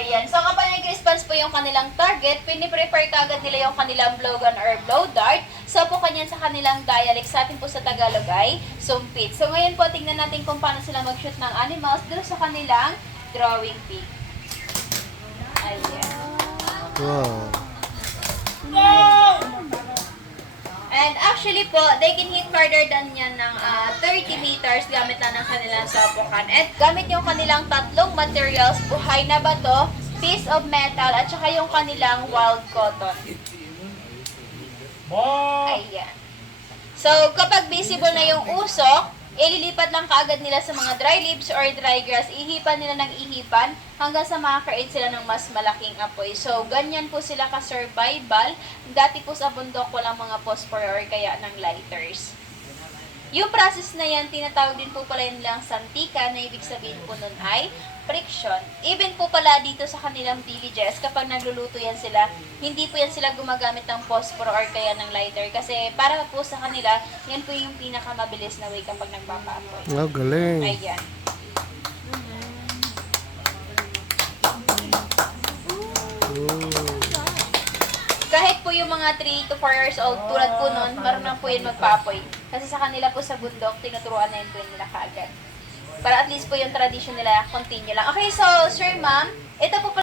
Ayan. So, kapag nag-response po yung kanilang target, piniprefer kagad nila yung kanilang blowgun or blow dart. So, po kanyan sa kanilang dialect, sa atin po sa Tagalog ay sumpit. So, ngayon po, tingnan natin kung paano sila mag-shoot ng animals doon sa kanilang drawing pig. Ayan. Wow. And actually po, they can hit farther than yan ng 30 meters gamit lang ng kanilang sapukan. And gamit yung kanilang tatlong materials, buhay na bato, piece of metal, at saka yung kanilang wild cotton. Ayan. So, kapag visible na yung usok, ililipat lang kaagad nila sa mga dry leaves or dry grass. Ihipan nila ng ihipan hanggang sa makaka-create sila ng mas malaking apoy. So, ganyan po sila ka-survival. Dati po sa bundok walang mga phosphor or kaya ng lighters. Yung process na yan, tinatawag din po pala yun lang santika, na ibig sabihin po nun ay friction. Even po pala dito sa kanilang villages, kapag nagluluto yan sila, hindi po yan sila gumagamit ng phosphor or kaya ng lighter. Kasi para po sa kanila, yan po yung pinakamabilis na way kapag nagpapaapoy. Oh, galing. Ayan. Kahit po yung mga 3 to 4 years old, tulad po nun, marunong po yun magpaapoy. Kasi sa kanila po sa bundok, tinuturuan na yun po yun nila kaagad. Para at least po yung tradition nila, continue lang. Okay, so, sir, ma'am, ito po